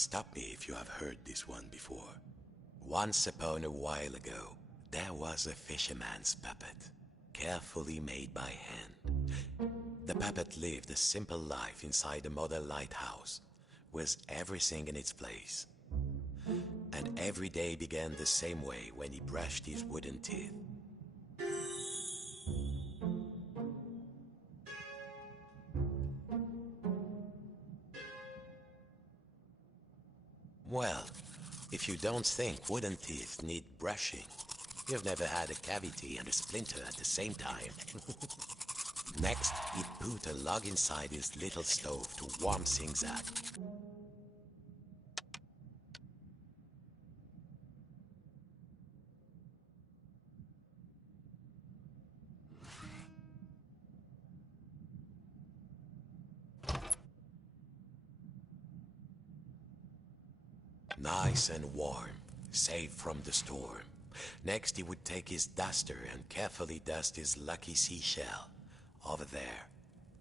Stop me if you have heard this one before. Once upon a while ago, there was a fisherman's puppet, carefully made by hand. The puppet lived a simple life inside a model lighthouse, with everything in its place. And every day began the same way when he brushed his wooden teeth. Well, if you don't think wooden teeth need brushing, you've never had a cavity and a splinter at the same time. Next, he put a log inside his little stove to warm things up. Nice and warm, safe from the storm. Next, he would take his duster and carefully dust his lucky seashell over there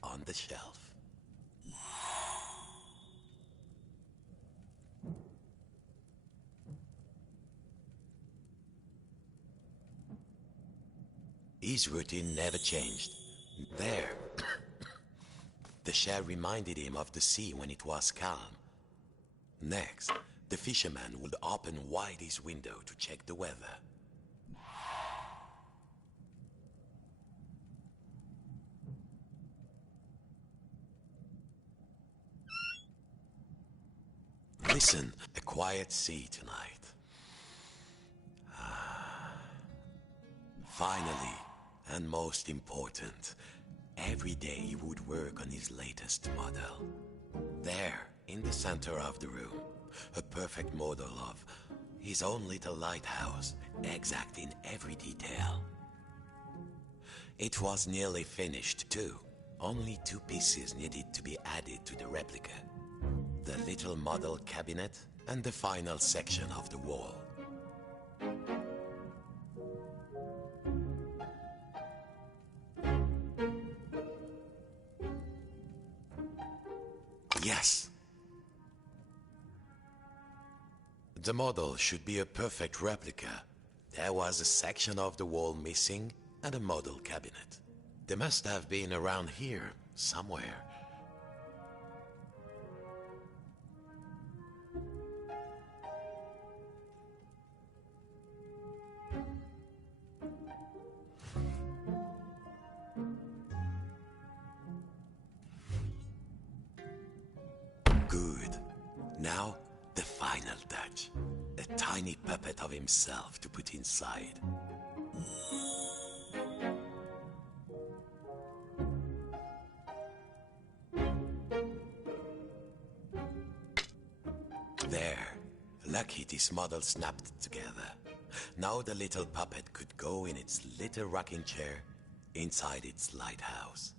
on the shelf. His routine never changed. There, the shell reminded him of the sea when it was calm. Next, the fisherman would open wide his window to check the weather. Listen, a quiet sea tonight. Finally, and most important, every day he would work on his latest model. There, in the center of the room, a perfect model of his own little lighthouse, exact in every detail. It was nearly finished too. Only 2 pieces needed to be added to the replica. The little model cabinet and the final section of the wall. Yes! The model should be a perfect replica. There was a section of the wall missing and a model cabinet. They must have been around here, somewhere. Good. Now, the final touch. A tiny puppet of himself to put inside. There. Lucky this model snapped together. Now the little puppet could go in its little rocking chair inside its lighthouse.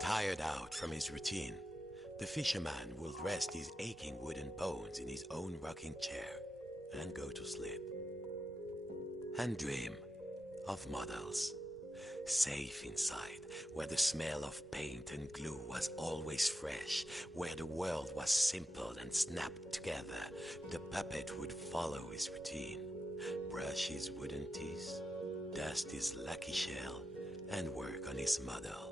Tired out from his routine, the fisherman will rest his aching wooden bones in his own rocking chair and go to sleep. And dream of models, safe inside, where the smell of paint and glue was always fresh, where the world was simple and snapped together. The puppet would follow his routine, brush his wooden teeth, dust his lucky shell, and work on his model.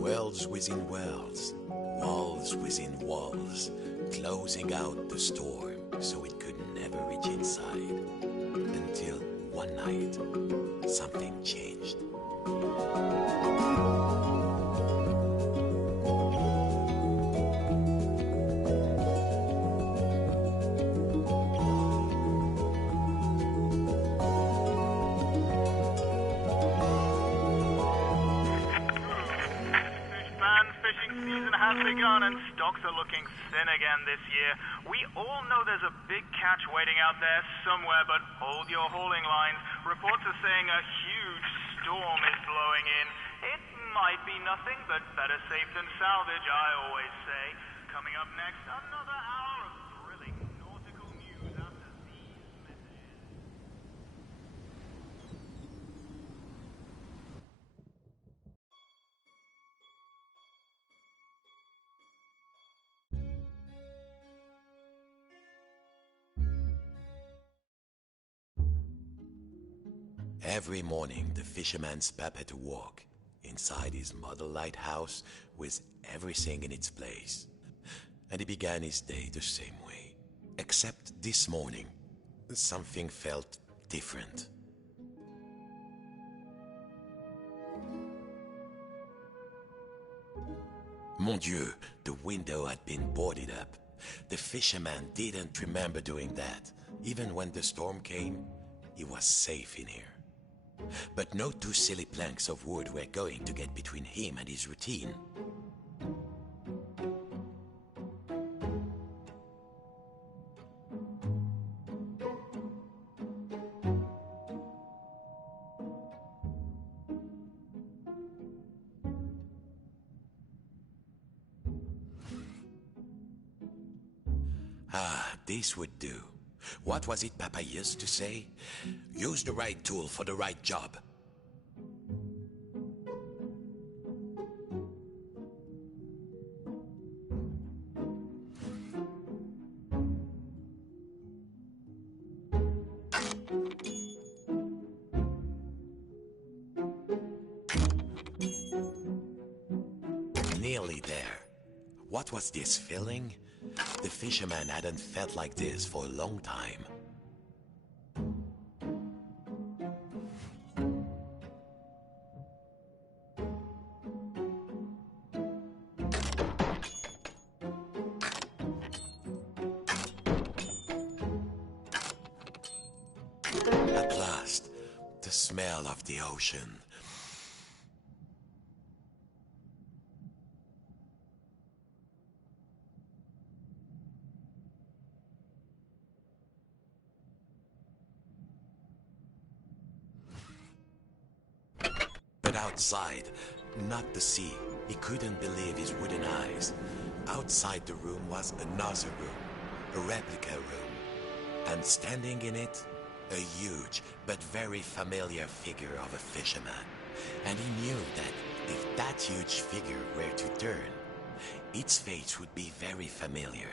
Worlds within worlds, walls within walls, closing out the storm so it could never reach inside. Until one night, something changed. has begun and stocks are looking thin again this year. We all know there's a big catch waiting out there somewhere, but hold your hauling lines. Reports are saying a huge storm is blowing in. It might be nothing, but better safe than salvage, I always say. Coming up next, another hour of thrilling nautical news after these messages. Every morning, the fisherman's prepared to walk inside his model lighthouse with everything in its place. And he began his day the same way. Except this morning, something felt different. Mon Dieu, the window had been boarded up. The fisherman didn't remember doing that. Even when the storm came, he was safe in here. But no two silly planks of wood were going to get between him and his routine. This would do. What was it Papa used to say? Use the right tool for the right job. Nearly there. What was this feeling? The fisherman hadn't felt like this for a long time. At last, the smell of the ocean. But outside, not the sea. He couldn't believe his wooden eyes. Outside the room was another room, a replica room. And standing in it, a huge but very familiar figure of a fisherman. And he knew that if that huge figure were to turn, its face would be very familiar.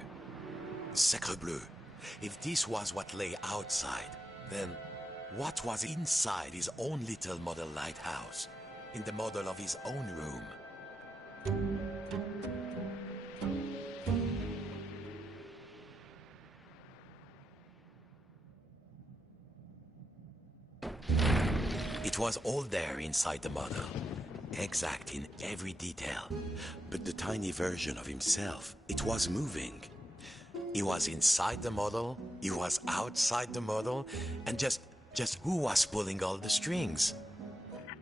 Sacre bleu! If this was what lay outside, then what was inside his own little model lighthouse? In the model of his own room? It was all there inside the model, exact in every detail. But the tiny version of himself, it was moving. He was inside the model, he was outside the model, and just who was pulling all the strings?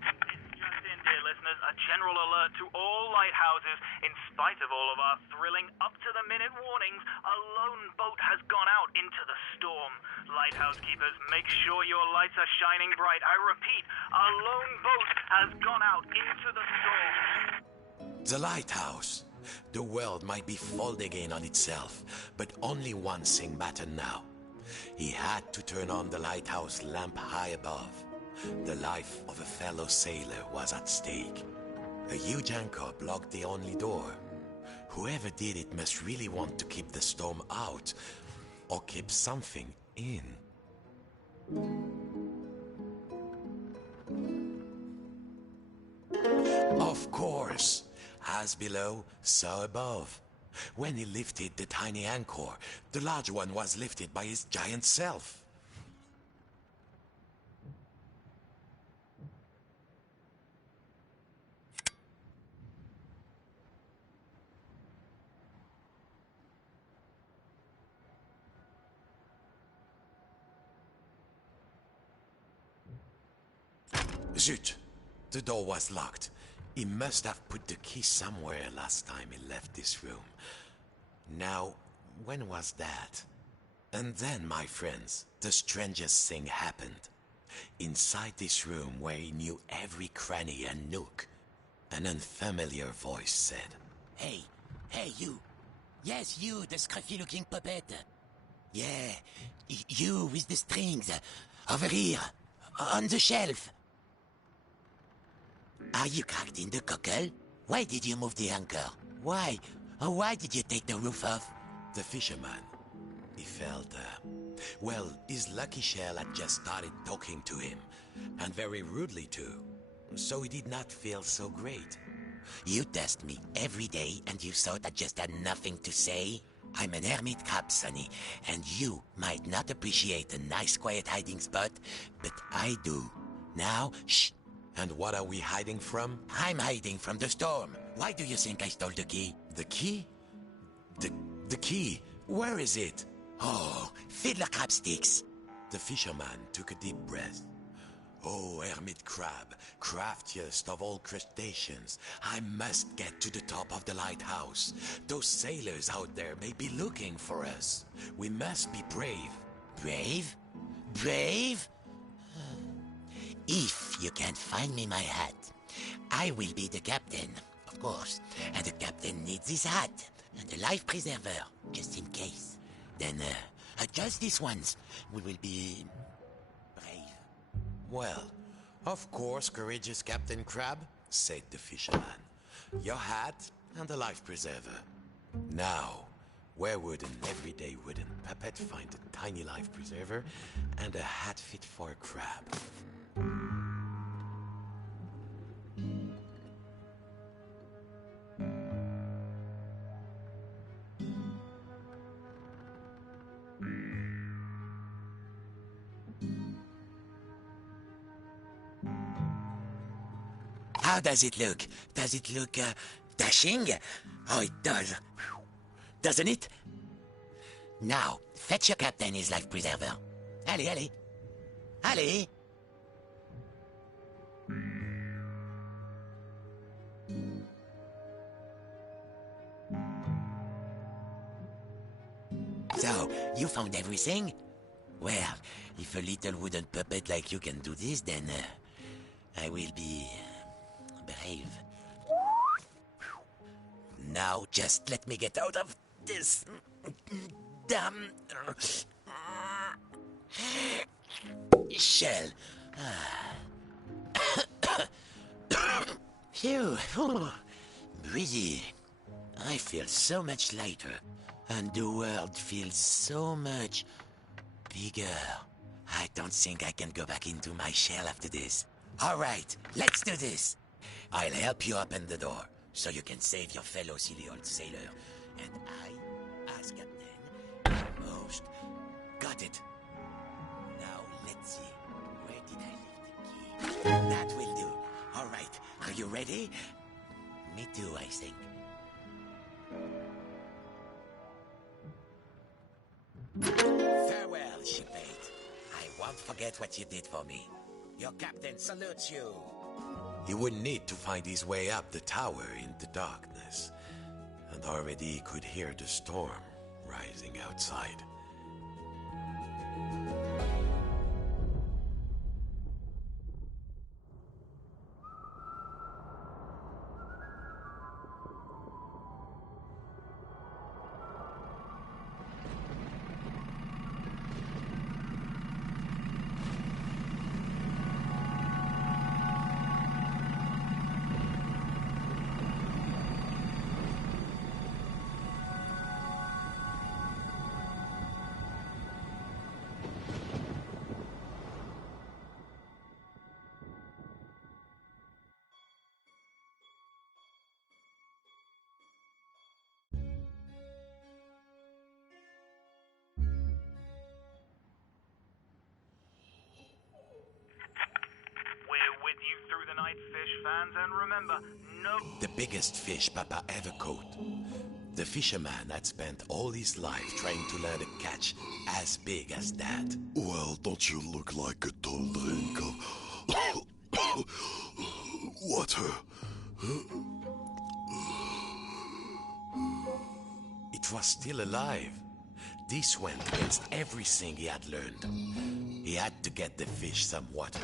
Just in, dear listeners, a general alert to all lighthouses. In spite of all of our thrilling up-to-the-minute warnings, a lone boat has gone out into the storm. Lighthouse keepers, make sure your lights are shining bright. I repeat, a lone boat has gone out into the storm. The lighthouse. The world might be folding in on itself, but only one thing mattered now. He had to turn on the lighthouse lamp high above. The life of a fellow sailor was at stake. A huge anchor blocked the only door. Whoever did it must really want to keep the storm out, or keep something in. Of course, as below, so above. When he lifted the tiny anchor, the large one was lifted by his giant self. Zut! The door was locked. He must have put the key somewhere last time he left this room. Now, when was that? And then, my friends, the strangest thing happened. Inside this room where he knew every cranny and nook, an unfamiliar voice said, Hey, you. Yes, you, the scruffy-looking puppet. Yeah, you with the strings. Over here, on the shelf. Are you cracked in the cockle? Why did you move the anchor? Why? Why did you take the roof off? The fisherman. He felt, well, his lucky shell had just started talking to him, and very rudely too, so he did not feel so great. You test me every day and you thought I just had nothing to say? I'm an hermit crab, Sonny, and you might not appreciate a nice quiet hiding spot, but I do. Now, shh. And what are we hiding from? I'm hiding from the storm. Why do you think I stole the key? The key? The key? Where is it? Oh, fiddler crab sticks. The fisherman took a deep breath. Oh, hermit crab, craftiest of all crustaceans, I must get to the top of the lighthouse. Those sailors out there may be looking for us. We must be brave. Brave? Brave? If you can't find me my hat, I will be the captain, of course. And the captain needs his hat and a life preserver, just in case. Then, just this once, we will be brave. Well, of course, courageous Captain Crab, said the fisherman. Your hat and a life preserver. Now, where would an everyday wooden puppet find a tiny life preserver and a hat fit for a crab? How does it look? Does it look, dashing? Oh, it does. Doesn't it? Now, fetch your captain his life preserver. Allez, allez. Allez! So, you found everything? Well, if a little wooden puppet like you can do this, then I will be brave. Now, just let me get out of this damn shell. Phew. Breezy. I feel so much lighter, and the world feels so much bigger. I don't think I can go back into my shell after this. All right, let's do this. I'll help you open the door, so you can save your fellow silly old sailor. And I, as captain, most got it. Now, let's see. Where did I leave the key? That will do. All right, are you ready? Me too, I think. Farewell, shipmate. I won't forget what you did for me. Your captain salutes you. He would need to find his way up the tower in the darkness, and already he could hear the storm rising outside. You through the night, fish fans, and remember, no... The biggest fish Papa ever caught. The fisherman had spent all his life trying to learn a catch as big as that. Well, don't you look like a tall drink of water? It was still alive. This went against everything he had learned. He had to get the fish some water.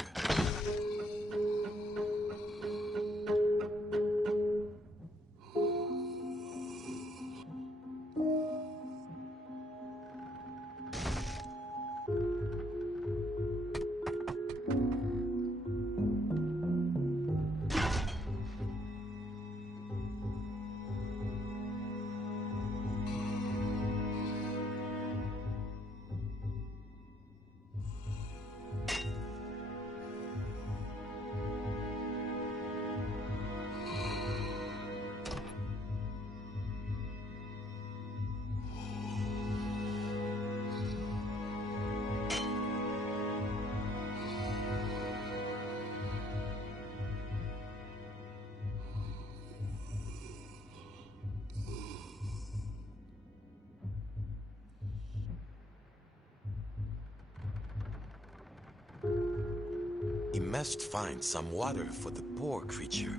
He must find some water for the poor creature.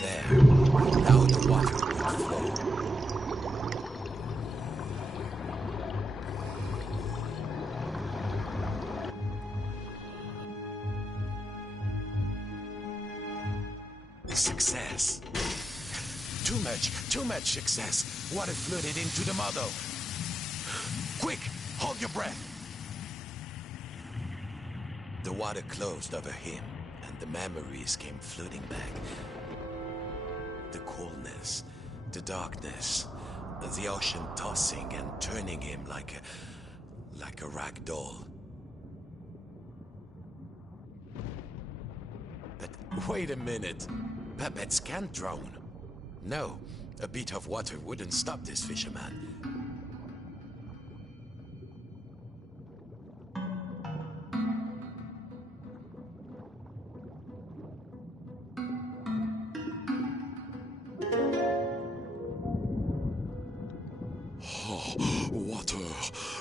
There. Now the water will flow. Success. Too much success. Water flooded into the motto. Quick, hold your breath. The water closed over him, and the memories came flooding back. The coolness, the darkness, the ocean tossing and turning him like a rag doll. But wait a minute. Puppets can't drown. No, a bit of water wouldn't stop this fisherman.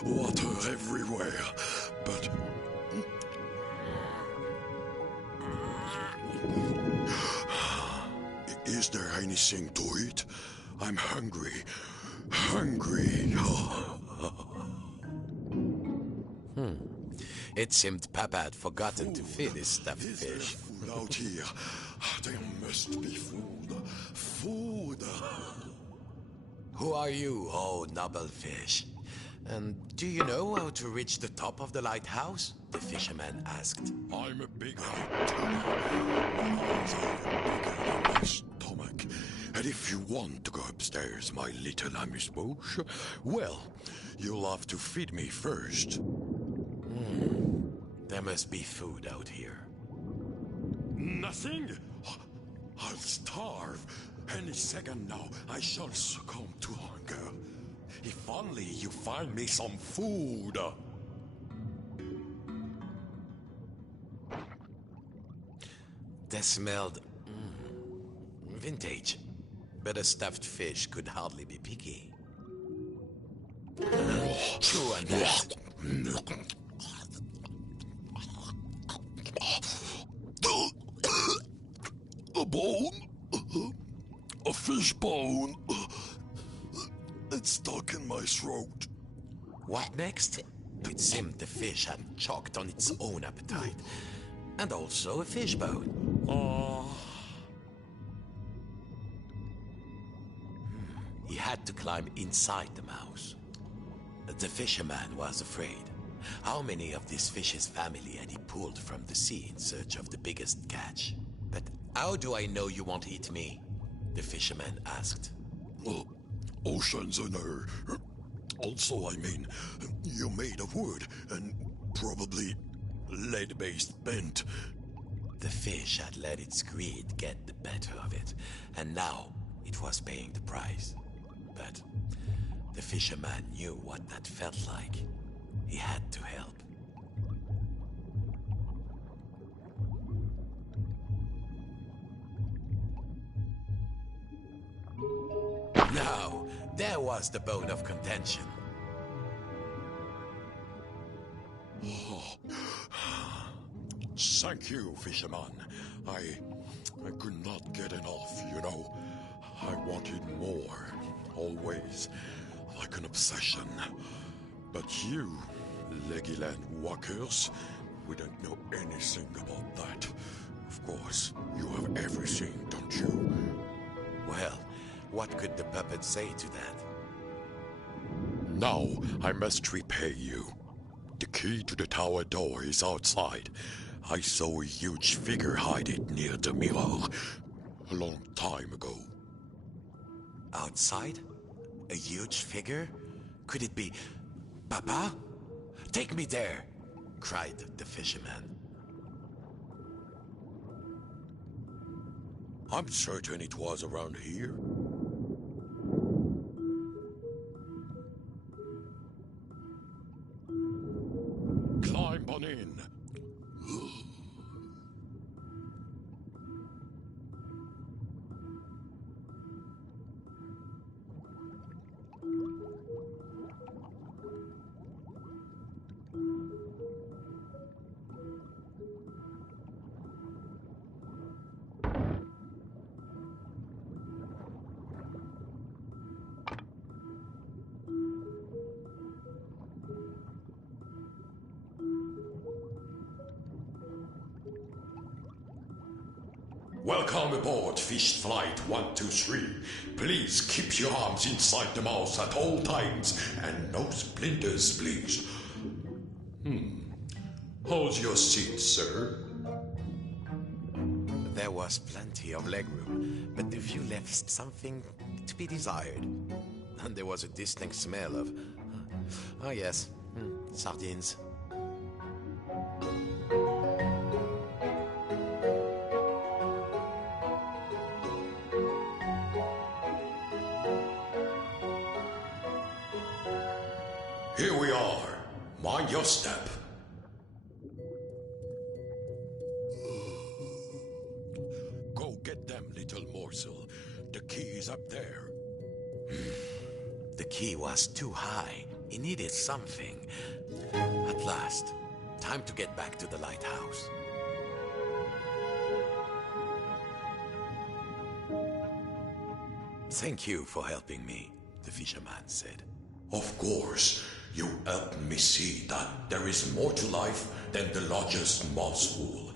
Water everywhere, but... Is there anything to eat? I'm hungry. It seemed Papa had forgotten to feed his stuffed Is there fish. food out here? There must be food. Who are you, oh noble fish? And do you know how to reach the top of the lighthouse? The fisherman asked. I'm a big tuna. My eyes are even bigger than my stomach. And if you want to go upstairs, my little amuse-bouche, well, you'll have to feed me first. There must be food out here. Nothing? I'll starve. Any second now, I shall succumb to hunger. If only you find me some food. They smelled vintage, but a stuffed fish could hardly be picky. Chew on that. A bone? A fish bone? It's stuck in my throat. What next? It seemed the fish had choked on its own appetite. And also a fish bone. He had to climb inside the mouse. The fisherman was afraid. How many of this fish's family had he pulled from the sea in search of the biggest catch? But how do I know you won't eat me? The fisherman asked. Oceans and air. Also, I mean, you're made of wood and probably lead-based bent. The fish had let its greed get the better of it, and now it was paying the price. But the fisherman knew what that felt like. He had to help. Now, there was the bone of contention. Thank you, fisherman. I could not get enough, you know. I wanted more, always, like an obsession. But you, Legoland walkers, wouldn't know anything about that. Of course, you have everything, don't you? Well, what could the puppet say to that? Now I must repay you. The key to the tower door is outside. I saw a huge figure hide it near the mirror a long time ago. Outside? A huge figure? Could it be Papa? Take me there, cried the fisherman. I'm certain it was around here. Climb on in. Welcome aboard Fish Flight 123. Please keep your arms inside the mouth at all times and no splinters, please. Hold your seat, sir. There was plenty of legroom, but the view left something to be desired. And there was a distinct smell of... oh yes, sardines. Here we are. Mind your step. Go get them, little morsel. The key is up there. The key was too high. He needed something. At last, time to get back to the lighthouse. Thank you for helping me, the fisherman said. Of course, you helped me see that there is more to life than the largest mouthful.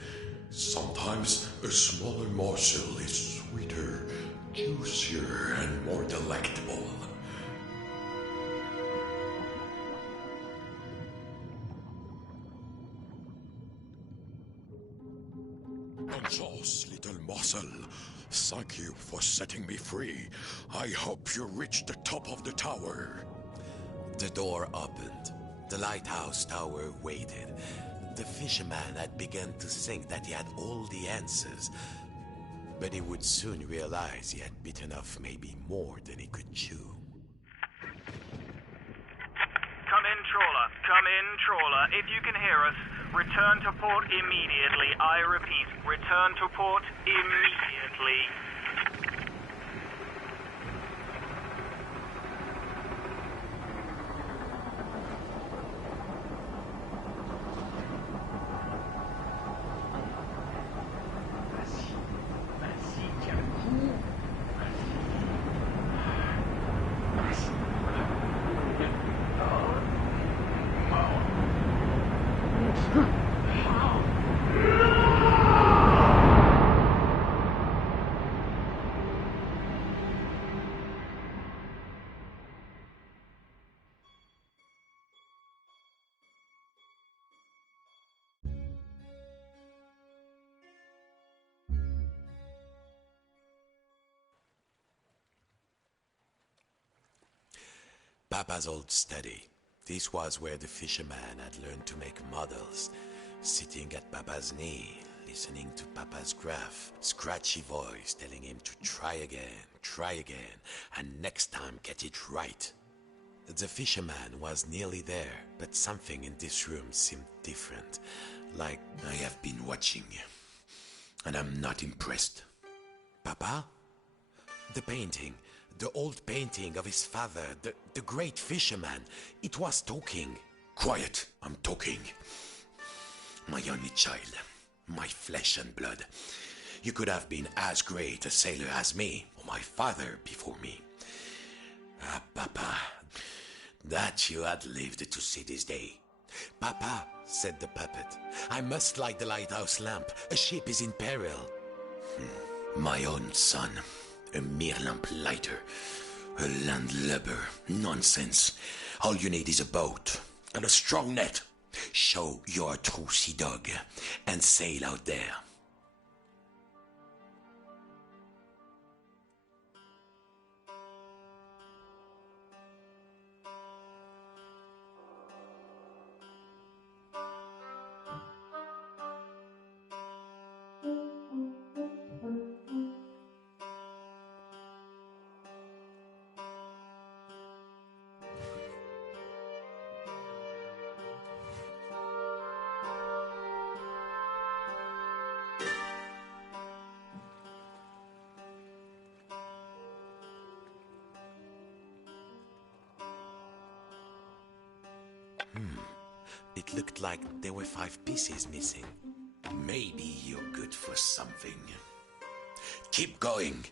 Sometimes a smaller morsel is sweeter, juicier, and more delectable. Bonjour, little morsel. Thank you for setting me free. I hope you reach the top of the tower. The door opened. The lighthouse tower waited. The fisherman had begun to think that he had all the answers, but he would soon realize he had bitten off maybe more than he could chew. Come in, trawler. Come in, trawler. If you can hear us, return to port immediately. I repeat, return to port immediately. Papa's old study. This was where the fisherman had learned to make models, sitting at Papa's knee, listening to Papa's gruff, scratchy voice telling him to try again, and next time get it right. The fisherman was nearly there, but something in this room seemed different. Like, I have been watching, and I'm not impressed. Papa? The painting, the old painting of his father, the great fisherman, it was talking. Quiet, I'm talking. My only child, my flesh and blood. You could have been as great a sailor as me, or my father before me. Ah, Papa, that you had lived to see this day. Papa, said the puppet, I must light the lighthouse lamp. A ship is in peril. My own son, a mere lamp lighter, a landlubber, nonsense. All you need is a boat and a strong net. Show you're a true sea dog and sail out there. It looked like there were 5 pieces missing. Maybe you're good for something. Keep going.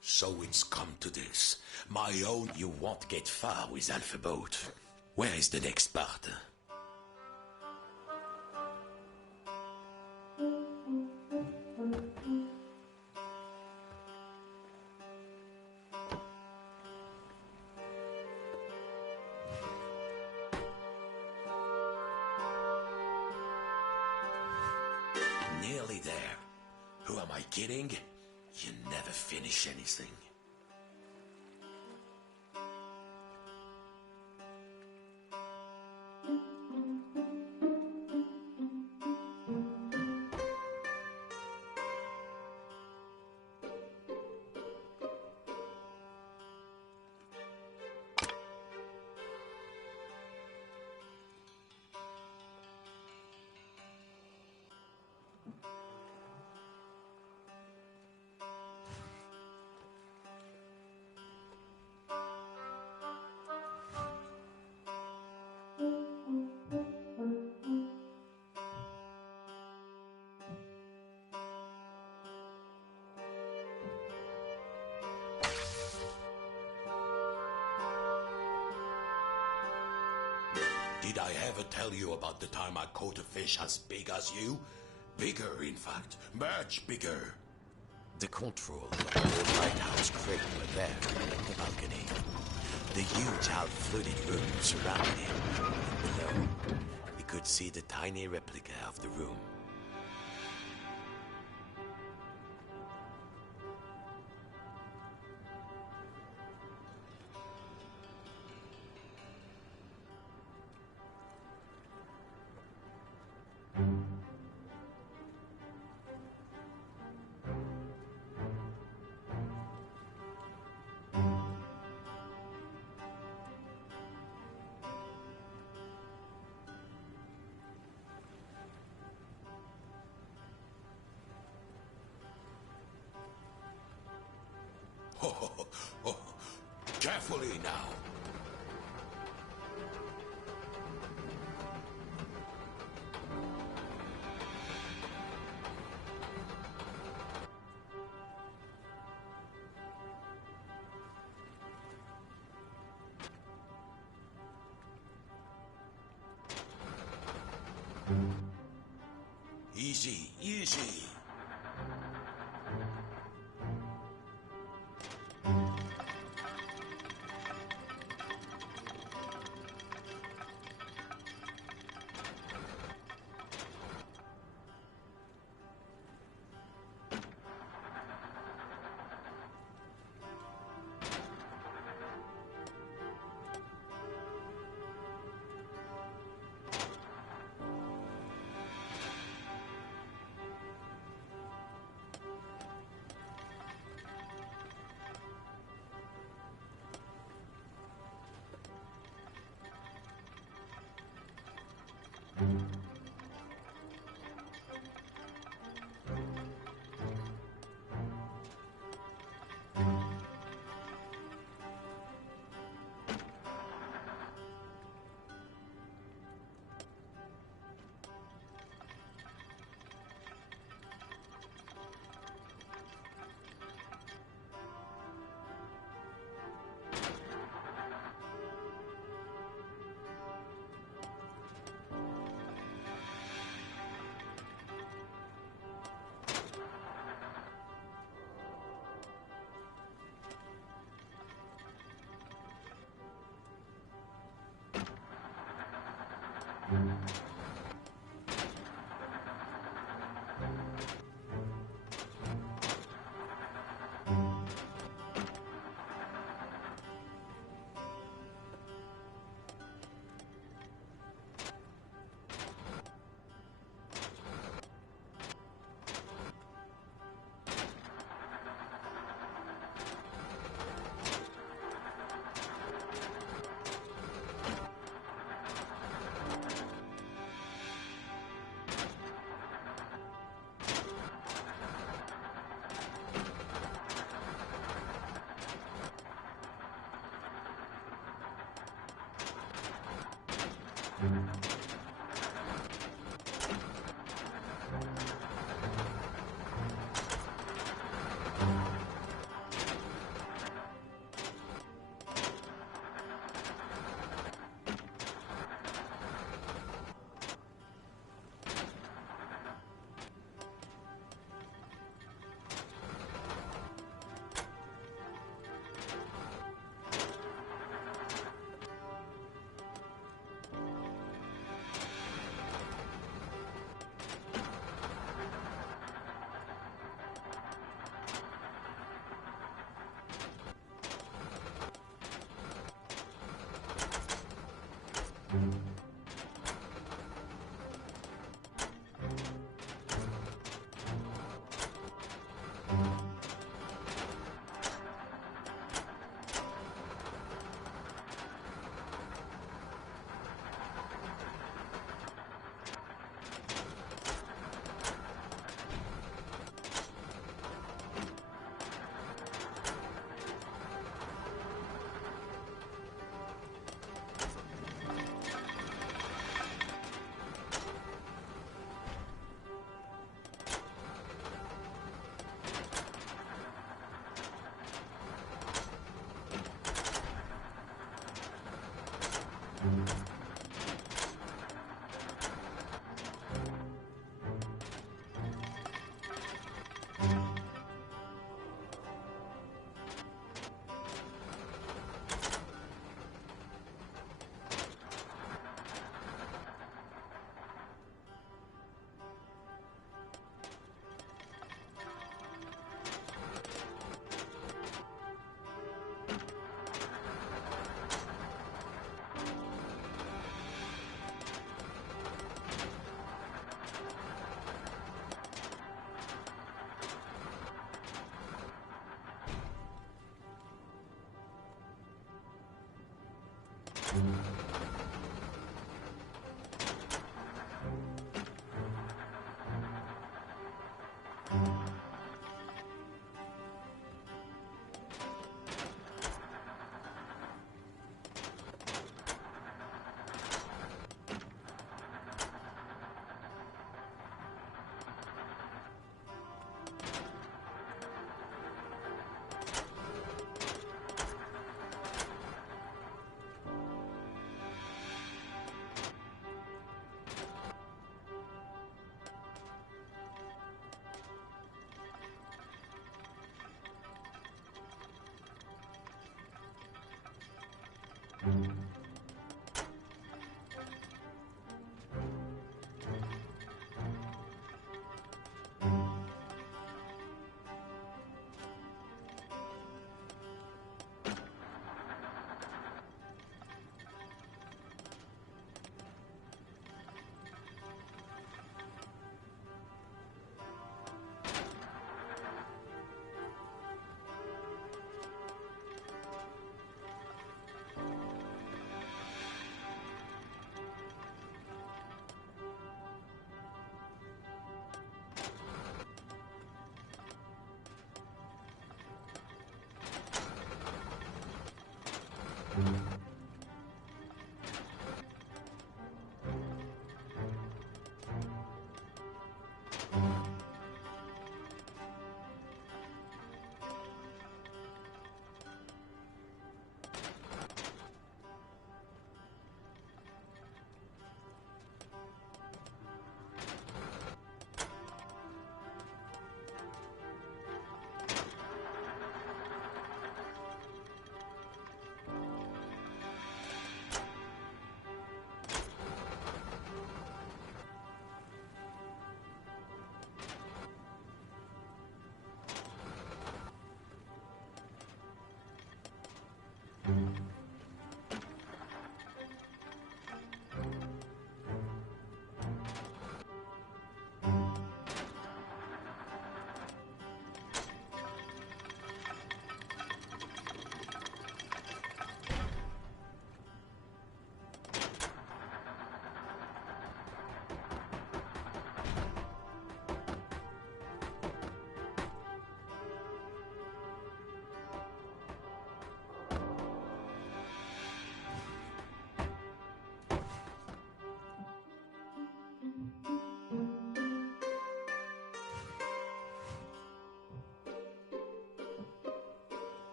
So it's come to this. My own, you won't get far with Alpha Boat. Where is the next part? Nearly there. Who am I kidding? You never finish anything. Did I ever tell you about the time I caught a fish as big as you? Bigger, in fact. Much bigger. The control of the old lighthouse crate were there, at the balcony. The huge half-flooded room surrounded him. And below, he could see the tiny replica of the room. Carefully now. Easy, easy.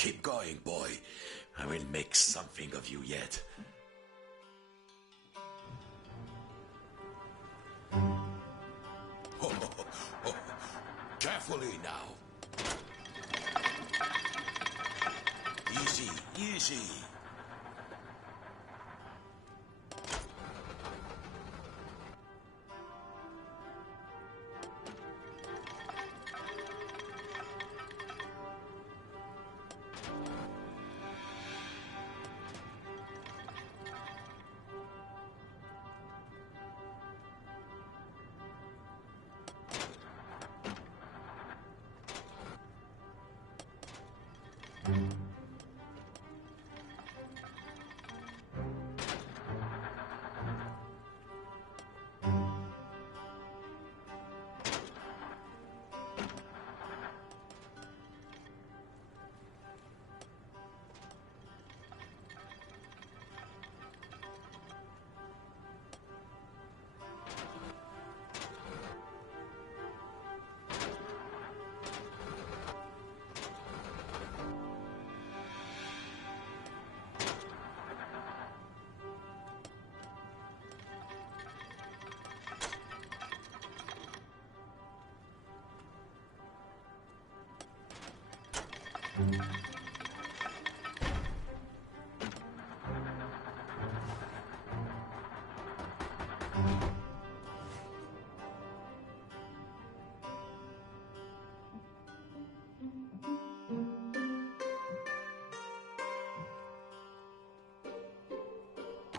Keep going, boy. I will make something of you yet. Carefully now. Easy, easy.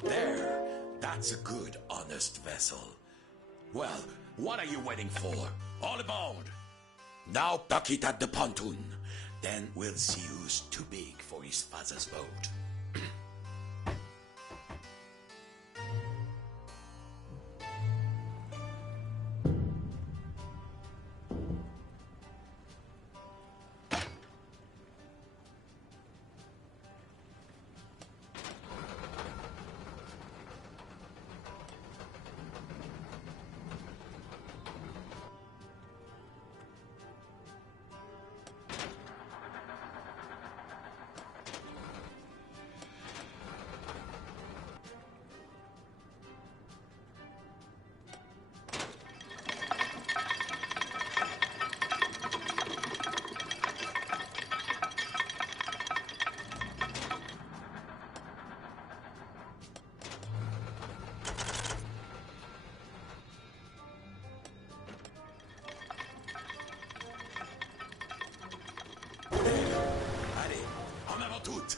There, that's a good, honest vessel. Well, what are you waiting for? All aboard! Now tuck it at the pontoon. Then we'll see who's too big for his father's boat. Allez, en avant toutes!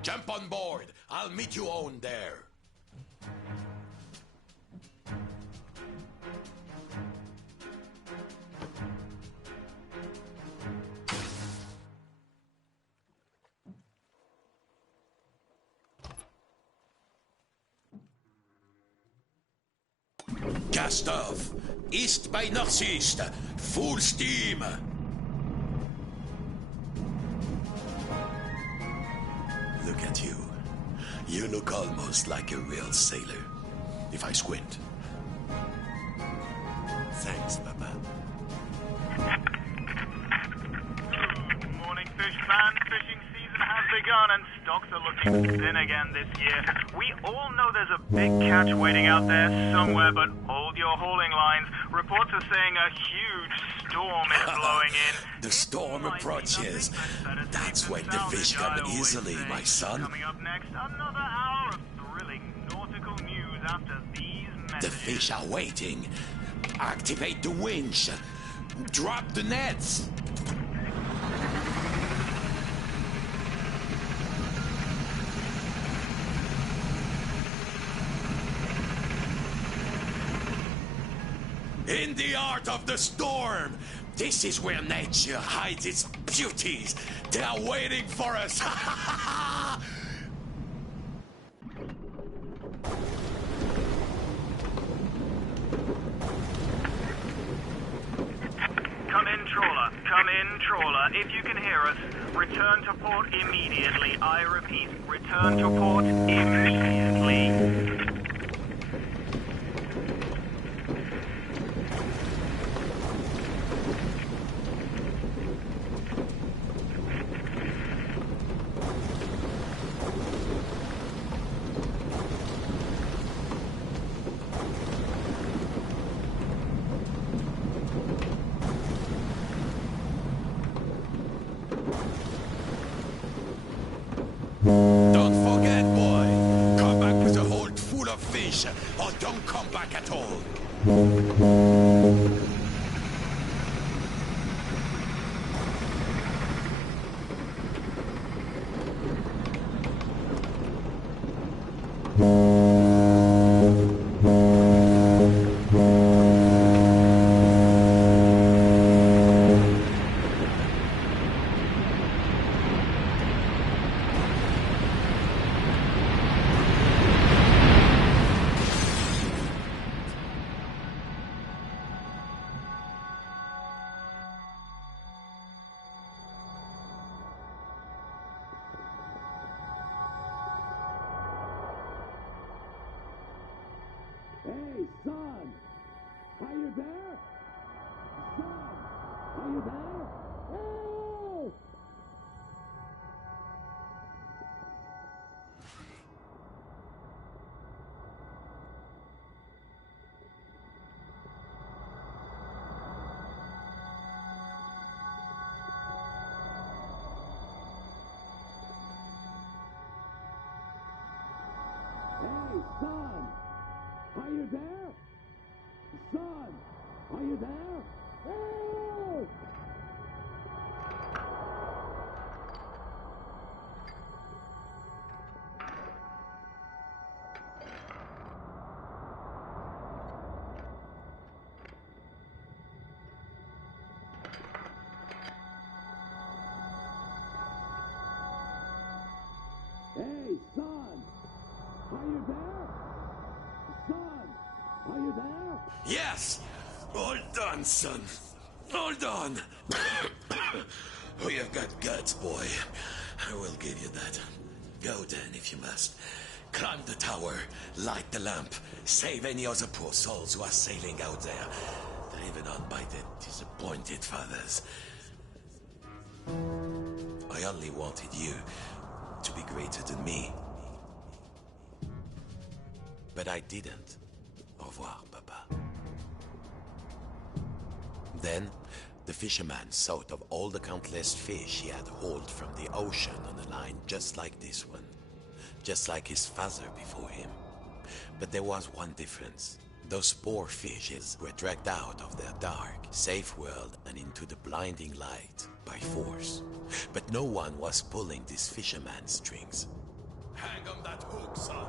Jump on board. I'll meet you on there. Cast off. East by northeast. Full steam. Look at you. You look almost like a real sailor, if I squint. Thanks, Papa. Good morning, fish fan. Fishing season has begun and stocks are looking thin again this year. We all know there's a big catch waiting out there somewhere, but hold your hauling lines. Reports are saying a huge storm is blowing in. The storm approaches. That's when the fish come easily, my son. Coming up next, another hour of thrilling nautical news after these messages. The fish are waiting. Activate the winch. Drop the nets. In the heart of the storm, this is where nature hides its beauties. They are waiting for us. Come in, trawler. If you can hear us, return to port immediately. I repeat, return to port immediately. Don't forget, boy. Come back with a hold full of fish, or don't come back at all. Hey, son! Are you there? Son! Are you there? Oh! Hey, son! Are you there? Son! Are you there? Oh! Hey, son! Are you there? Son! Are you there? Yes! Hold on, son. Hold on. Oh, you've got guts, boy. I will give you that. Go then, if you must. Climb the tower, light the lamp, save any other poor souls who are sailing out there, driven on by their disappointed fathers. I only wanted you to be greater than me. But I didn't. Au revoir, Papa. Then, the fisherman thought of all the countless fish he had hauled from the ocean on a line just like this one. Just like his father before him. But there was one difference. Those poor fishes were dragged out of their dark, safe world and into the blinding light by force. But no one was pulling this fisherman's strings. Hang on that hook, son.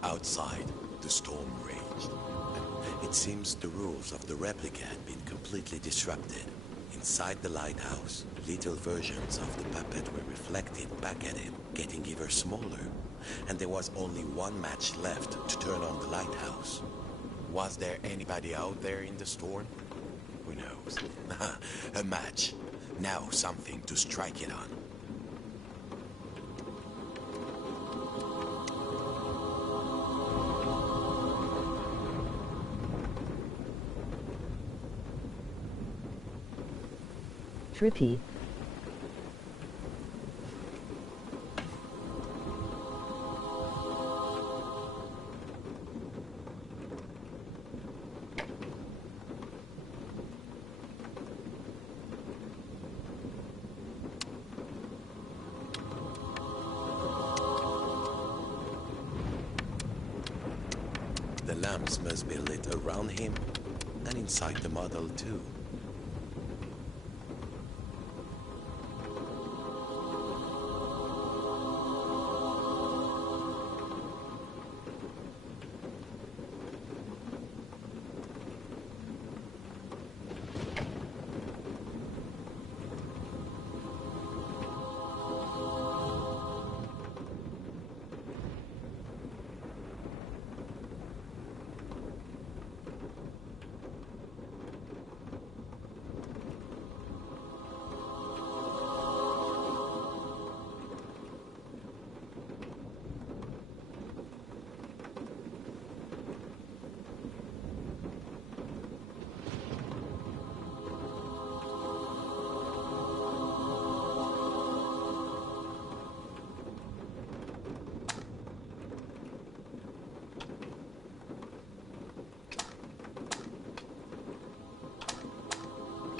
Outside, The storm raged. It seems the rules of the replica had been completely disrupted. Inside the lighthouse, little versions of the puppet were reflected back at him, getting ever smaller. And there was only one match left to turn on the lighthouse. Was there anybody out there in the storm? Who knows? A match. Now something to strike it on. Trippy. The lamps must be lit around him and inside the model too.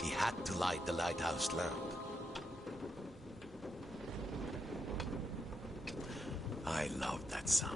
He had to light the lighthouse lamp. I love that sound.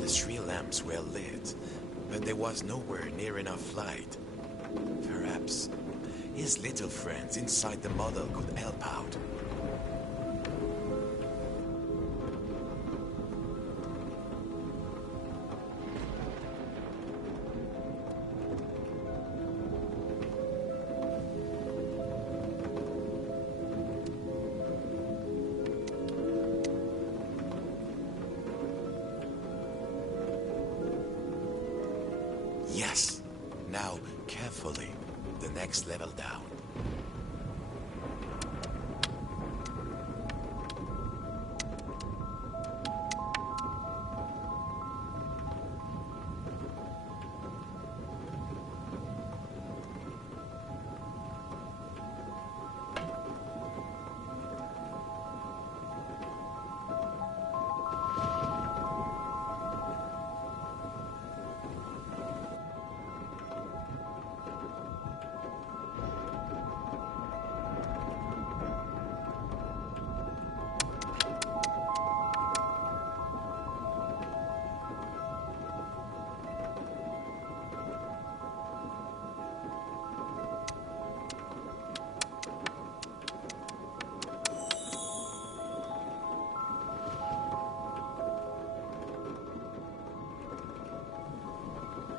The 3 lamps were lit, but there was nowhere near enough light. Perhaps his little friends inside the model could help out. Yes. Now, carefully, the next level down.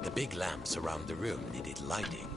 The big lamps around the room needed lighting.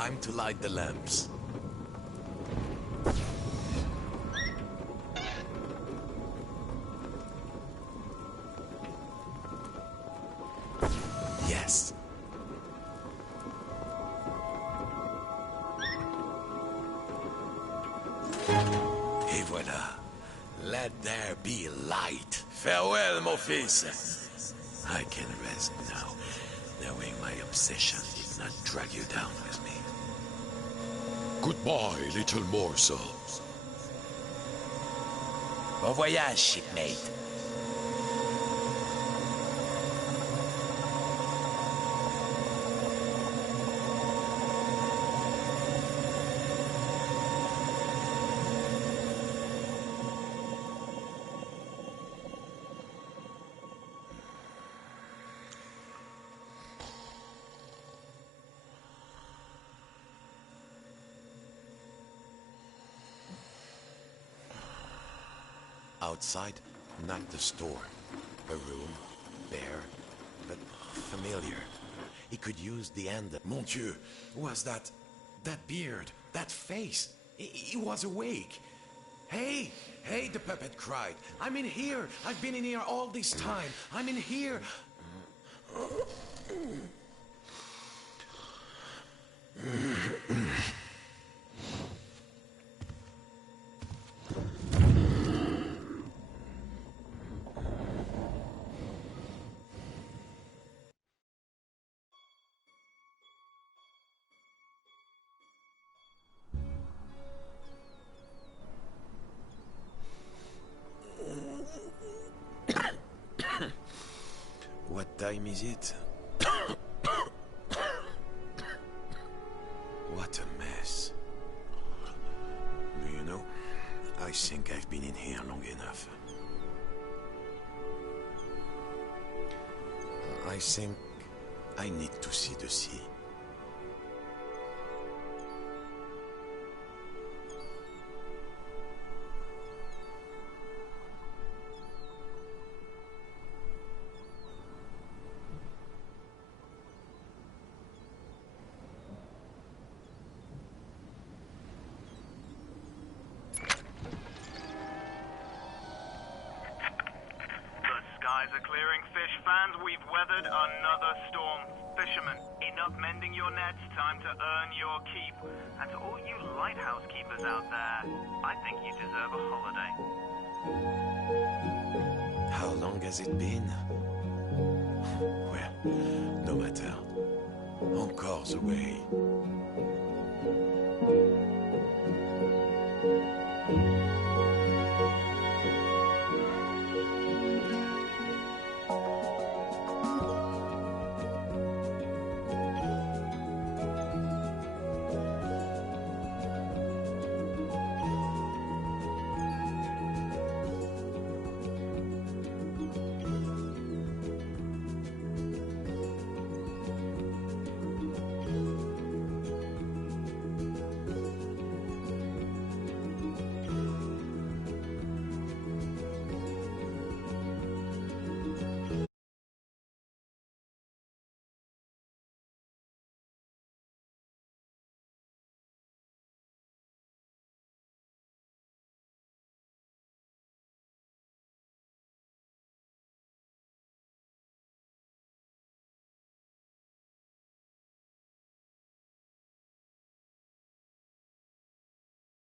Time to light the lamps. Yes. Et voilà. Let there be light. Farewell, mon fils. I can rest now, knowing my obsession did not drag you down with me. Goodbye, little morsel. Bon voyage, shipmate. Outside, not the store. A room, bare, but familiar. He could use the end. Mon Dieu, was that beard, that face? He was awake. Hey, hey, the puppet cried. I'm in here. I've been in here all this time. I'm in here. What time is it? What a mess. You know, I think I've been in here long enough. I think I need to see the sea. We've weathered another storm. Fishermen, enough mending your nets, time to earn your keep. And to all you lighthouse keepers out there, I think you deserve a holiday. How long has it been? Well, no matter. Encore the way.